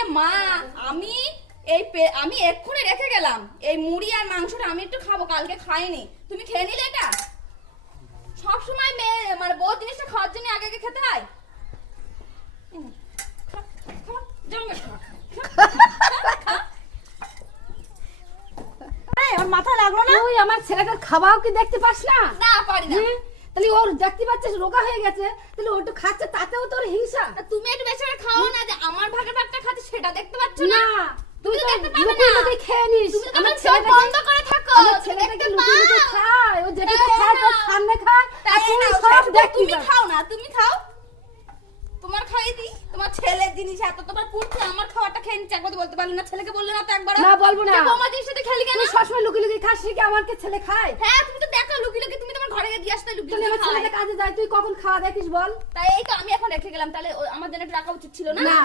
এ মা, আমি আমি এক্ষুনি রেখে গেলাম এই মুড়ি আর মাংসটা, আমি একটু খাবো, কালকে খাইনি। তুমি খেয়ে নিলে এটা? সবসময় মেয়ে মানে বউ জিনিসটা খাওয়ার জন্য আগে আগে খেতে হয়। ওর মাথা লাগলো না? তুই আমার ছেলেটার খাওয়াও কি দেখতে পাস না? না পারি না। তাহলে ওর দেখতে পাচ্ছিস রোগা হয়ে গেছে, তাহলে ও একটু খাচ্ছে তাতেও তোর হিংসা? তুমি একটু বেশি করে খাও না, যে আমার ভাগের ভাগটা খাচ্ছি সেটা দেখতে পাচ্ছ না? না, তুই তো দেখতে পাবে লুকিয়ে না। লুকিয়ে খেয়ে নিস। তুমি তো আমার তখন চোখ বন্ধ করে থাকো। আমার ছেলেটাকে লুকিয়ে লুকিয়ে খায়, ও যেটুকু খায় তোর সামনে খায়, আর তাই তুই না, সব দেখবি। তুমি খাও না, তুমি খাও। তোমার খাইয়ে দিই, তোমার ছেলের জিনিস এত তোমার পুড়ছে, আমার খাওয়াটা খেয়ে নিচ্ছে, একবার তো বলতে পারলি না, ছেলেকে বললে না তো একবার? না, বলবো না। বৌমা জিনিস সাথে খেলি কেন? তুই সবসময় লুকিয়ে লুকিয়ে খাস কি আমাকে ছেলে খায়? হ্যাঁ, তুমি তো দেখো লুকিয়ে লুকিয়ে, তুমি তোমার ঘরে গিয়ে দিয়ে আসতে লুকিয়ে তাহলে আমার লুকিয়ে খাও। ছেলেটা কাজে যায়, তুই কখন খাওয়া দেখিস বল? তাই এই তো আমি এখন রেখে গেলাম, তাহলে আমার জন্য একটু রাখা উচিত ছিল না? না।